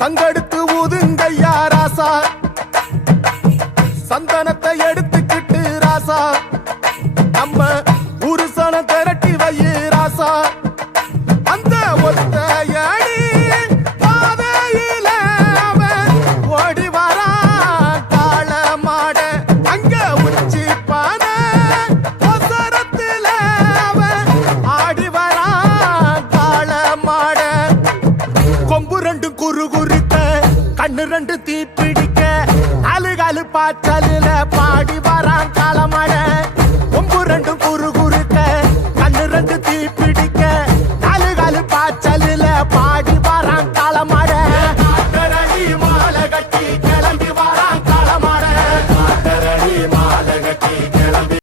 சங்கெடுத்து ஊதுங்கய்யா ராசா, சந்தனத்தை எடுத்துக்கிட்டு ராசா, நம்ம ஒரு சனம் திரட்டி வையு ராசா. அந்த ஒத்தையடி பாதையில அவன் ஓடி வரான் காள மாட. அங்க உச்சி பானை ஒசரத்துல அவன் ஆடி வரான் காள மாட. கொம்பு ரெண்டு குறு குறித்த கண்ணு ரெண்டு தீ பிடிக்க, அழுகாலு பாய்ச்சல்